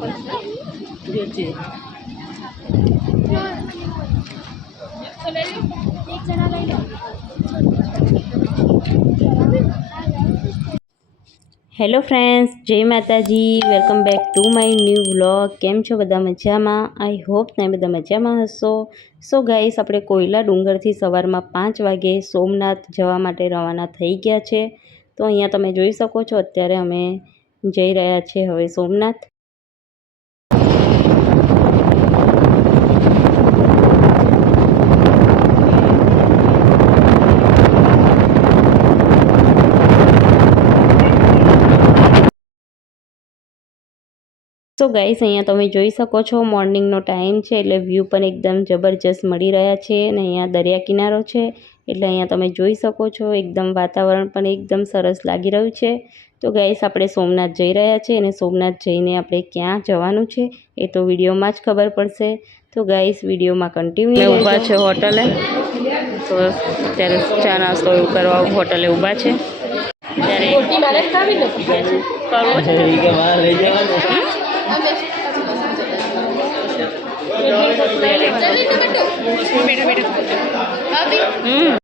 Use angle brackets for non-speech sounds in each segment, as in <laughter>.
Hello friends, જય માતાજી, welcome back to my new vlog. કેમ છો બધા મજામાં? આઈ હોપ તમે બધા મજામાં હશો. સો ગાઈસ, આપણે કોયલા ડુંગરથી સવારમાં પાંચ વાગે સોમનાથ જવા માટે રવાના થઈ ગયા છે. તો અહીંયા તમે જોઈ શકો છો, અત્યારે અમે જઈ રહ્યા છીએ હવે સોમનાથ. સો ગાઈસ અહીંયા તમે જોઈ શકો છો મોર્નિંગનો ટાઈમ છે એટલે વ્યૂ પણ એકદમ જબરજસ્ત મળી રહ્યા છે અને અહીંયા દરિયા કિનારો છે એટલે અહીંયા તમે જોઈ શકો છો એકદમ વાતાવરણ પણ એકદમ સરસ લાગી રહ્યું છે. તો ગાઈસ આપણે સોમનાથ જઈ રહ્યા છીએ અને સોમનાથ જઈને આપણે ક્યાં જવાનું છે એ તો વિડીયોમાં જ ખબર પડશે. તો ગાઈસ વિડીયોમાં કન્ટિન્યુ ઊભા છે હોટલે. તો અત્યારે ચા નાસ્તો એવું કરવા હોટલે ઊભા છે. ત્યારે કરવું છે હમ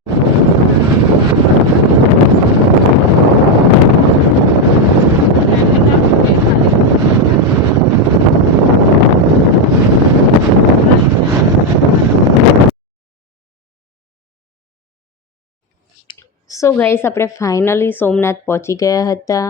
સો ગાઈસ આપણે ફાઇનલી સોમનાથ પહોંચી ગયા હતા.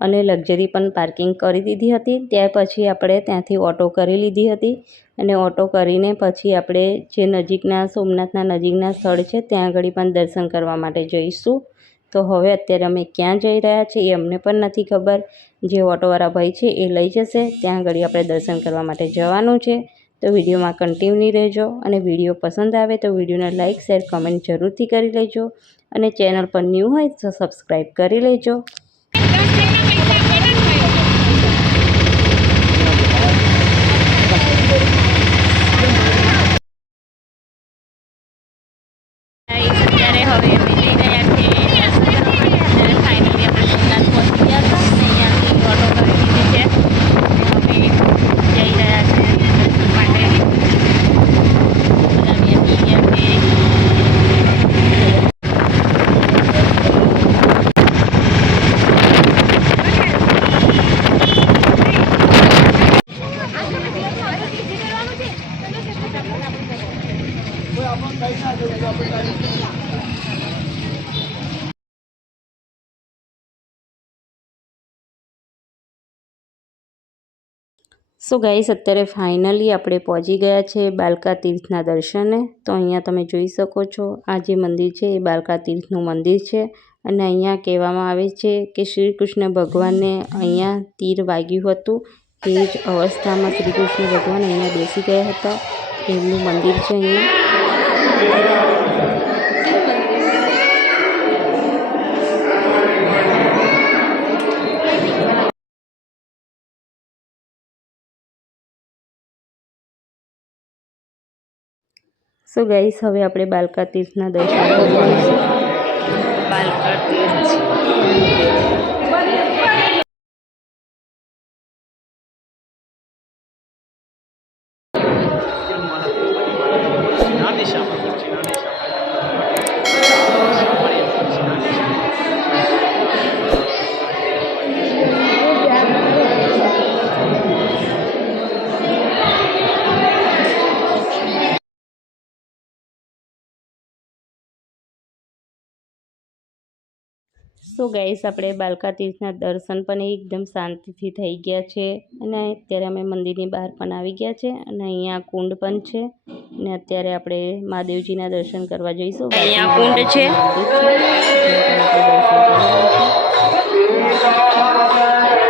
અને લક્ઝરી પણ પાર્કિંગ કરી દીધી હતી. ત્યાર પછી આપણે ત્યાંથી ઓટો કરી લીધી હતી અને ઓટો કરીને પછી આપણે જે નજીકના સોમનાથના નજીકના સ્થળ છે, ત્યાં આગળ પણ દર્શન કરવા માટે જઈશું. તો હવે અત્યારે અમે ક્યાં જઈ રહ્યા છીએ એ અમને પણ નથી ખબર. જે ઓટોવાળા ભાઈ છે એ લઈ જશે. ત્યાં આગળ આપણે દર્શન કરવા માટે જવાનું છે. તો વિડીયોમાં કન્ટિન્યુ રહેજો અને વીડિયો પસંદ આવે તો વિડીયોને લાઇક શેર, કમેન્ટ જરૂરથી કરી લેજો અને ચેનલ પર ન્યૂ હોય તો સબસ્ક્રાઈબ કરી લેજો અત્યારે હવે અમે જઈ રહ્યા છીએ અને ફાઇનલી આપણે સોમનાથ પહોંચી ગયા હતા અને અહીંયાથી ઓટો કરી દીધી છે અને હવે જઈ રહ્યા છીએ દર્શન માટે બધા અમે પી ગયા છે સો ગાઈસ અત્યારે ફાઇનલી આપણે પહોંચી ગયા છે બાલકા તીર્થના દર્શને. તો અહીંયા તમે જોઈ શકો છો, આ જે મંદિર છે એ બાલકા તીર્થનું મંદિર છે. અને અહીંયા કહેવામાં આવે છે કે શ્રી કૃષ્ણ ભગવાનને અહીંયા તીર વાગ્યું હતું. તે જ અવસ્થામાં શ્રી કૃષ્ણ ભગવાન અહીંયા બેસી ગયા હતા. એમનું મંદિર છે અહીંયા. સો ગાઈસ હવે આપણે બાલકા તીર્થના દર્શન બાલકા તીર્થ. સો ગાઈસ, આપણે બાલકા તીર્થના દર્શન પણ એકદમ શાંતિથી થઈ ગયા છે અને અત્યારે અમે મંદિરની બહાર પણ આવી ગયા છે અને અહીંયા કુંડ પણ છે અને અત્યારે આપણે મહાદેવજીના દર્શન કરવા જઈશું. અહીંયા કુંડ છે.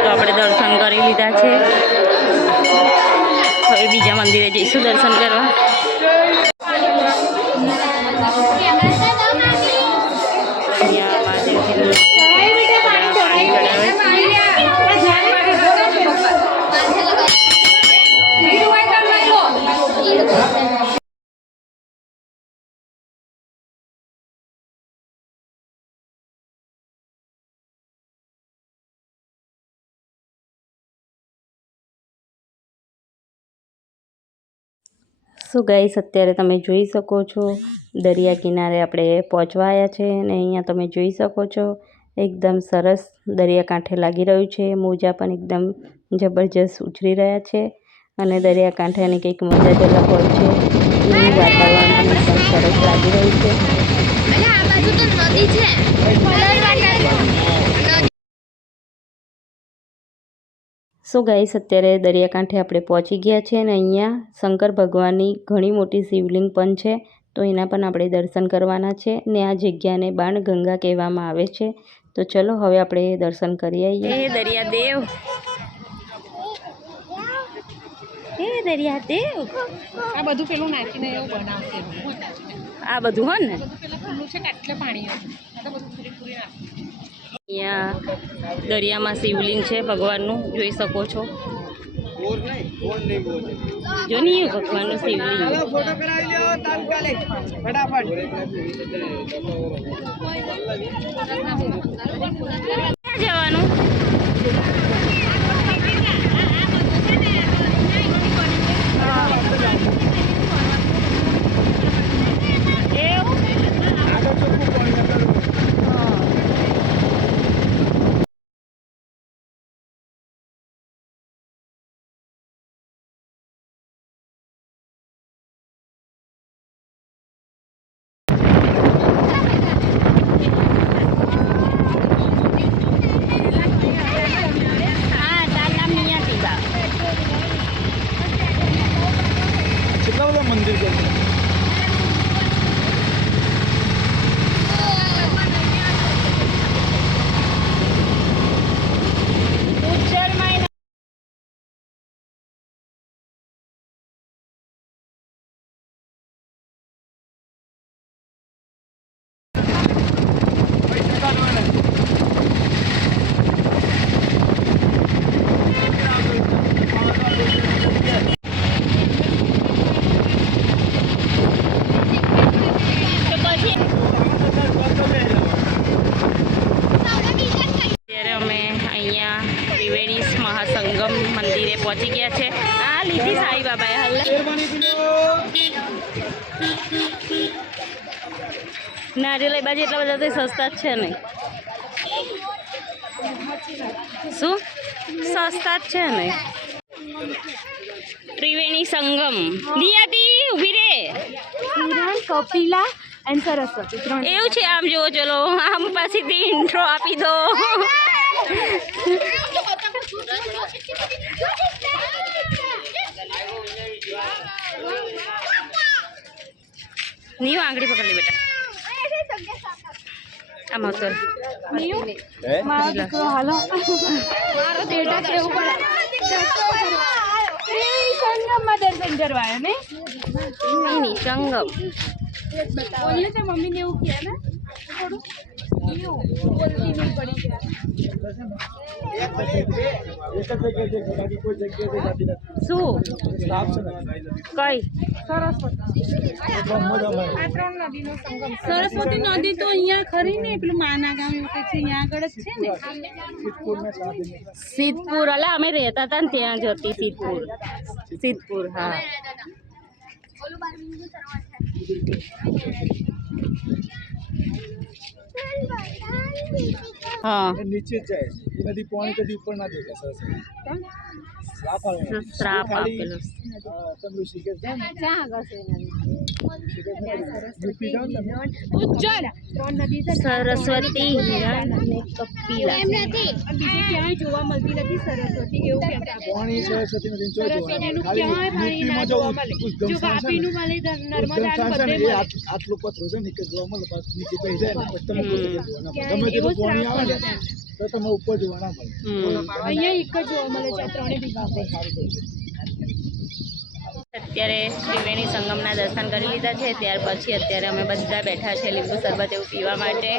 તો આપણે દર્શન કરી લીધા છે. સો ગાઈસ અત્યારે તમે જોઈ શકો છો દરિયા કિનારે આપણે પહોંચવાયા છે અને અહીંયા તમે જોઈ શકો છો એકદમ સરસ દરિયાકાંઠે લાગી રહ્યું છે મોજા પણ એકદમ જબરજસ્ત ઉછરી રહ્યા છે અને દરિયાકાંઠાની કંઈક મજા જ અલગ હોય છે એનું વાતાવરણ એકદમ સરસ લાગી રહ્યું છે. સો ગાઈસ, અત્યારે દરિયાકાંઠે આપણે પહોંચી ગયા છે અને અહીંયા શંકર ભગવાનની ઘણી મોટી શિવલિંગ પણ છે, તો એના પણ આપણે દર્શન કરવાના છે ને આ જગ્યાને બાણગંગા કહેવામાં આવે છે. તો ચલો હવે આપણે દર્શન કરી આવીએ દરિયાદેવ. હે દરિયાદેવ. આ બધું પેલું નાખીને એવું બનાવશે. આ બધું હોય ને? પેલા ખુલ્લું છે ને એટલે પાણી હતું આ તો બધું પૂરી પૂરી નાખી. અહીંયા દરિયામાં શિવલિંગ છે ભગવાનનું જોઈ શકો છો. જો નહીં ભગવાનનું શિવલિંગ. ફોટો કરાવી લ્યો તાત્કાલિક. ફટાફટ. ક્યાં જવાનું હા તારા મિયા ટીબા કેટલા બધા મંદિર છે ઉજ્જૈનમાં તો પછી ત્યારે અમે અહીંયા ત્રિવેણી મહાસંગમ મંદિરે પહોંચી ગયા છે આ લીધી સાઈ બાબાએ હાલ મહેરબાની પીલો નારિયેલ એ બાજુ એટલા બધા તો સસ્તા જ છે નહીં. શું? સસ્તા જ છે નહીં. ત્રિવેણી સંગમ. દિયાતી ઊભી રે. કપિલા એન્ડ સરસ્વતી ત્રણ એવું છે આમ જુઓ ચલો આમ પાસેથી ઇન્ટ્રો આપી દો. <laughs> નીવ આંગળી પકડી બેટા. આમ અવતર મારો દીકરો હાલો. મારો બેટા કેવું પડે? સંગમમાં દર્શન કરવા આવ્યો ને નહીં? નહીં સંગમ. બોલને તે મમ્મીને એવું કહે ને? થોડું? બોલતી નહીં પડી ગયા એક જ જગ્યાએ છે બાકી કોઈ જગ્યાએ જતી નથી. શું? સ્ટાફ છે ને? કઈ? એકદમ મજામાં આ ત્રણ નદીનો સંગમ સરસ્વતી નદી તો અહીંયા ખરી ને પેલું માના ગામ એવું કંઈક છે અહીંયા આગળ જ છે ને? સિદ્ધપુરના સાધન સિદ્ધપુર અલા અમે રહેતા હતા ને ત્યાં જ હતી સિદ્ધપુર. સિદ્ધપુર હા. હા. એ નીચે જ જાય. છે એ નદી પાણી કદી ઉપર ના દેખાય સરસ શ્રાપ ખાલી, આપેલો. સરસ્વતી હિરણ અને કપિલા. ક્યાંય જોવા મળતી નથી સરસ્વતી એવું જોવાનું. તો તમે ઉપર જોવા મળે. અહીંયા એક જ જોવા મળે છે આ ત્રણે કર્યું. અત્યારે ત્રિવેણી સંગમના દર્શન કરી લીધા છે. ત્યાર પછી અત્યારે અમે બધા બેઠા છે લીંબુ શરબત એવું પીવા માટે.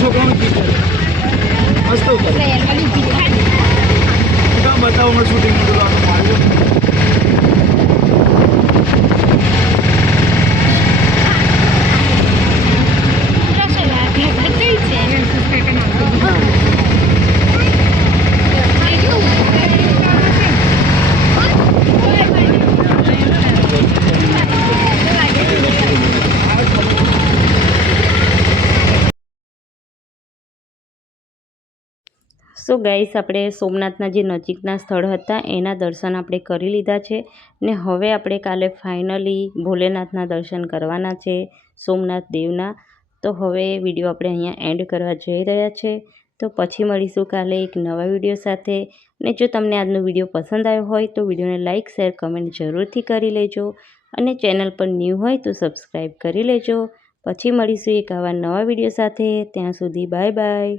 છોકરાનું બતાવો શૂટિંગ સો ગાઈસ, આપણે સોમનાથના જે નજીકના સ્થળ હતા, એના દર્શન આપણે કરી લીધા છે ને હવે આપણે કાલે ફાઇનલી ભોલેનાથના દર્શન કરવાના છે સોમનાથ દેવના. તો હવે વીડિયો આપણે અહીંયા એન્ડ કરવા જઈ રહ્યા છે. તો પછી મળીશું કાલે એક નવા વીડિયો સાથે. ને જો તમને આજનો વીડિયો પસંદ આવ્યો હોય તો વિડીયોને લાઇક, શેર, કમેન્ટ જરૂરથી કરી લેજો અને ચેનલ પર ન્યૂ હોય તો સબસ્ક્રાઈબ કરી લેજો. પછી મળીશું એક આવા નવા વીડિયો સાથે. ત્યાં સુધી બાય બાય.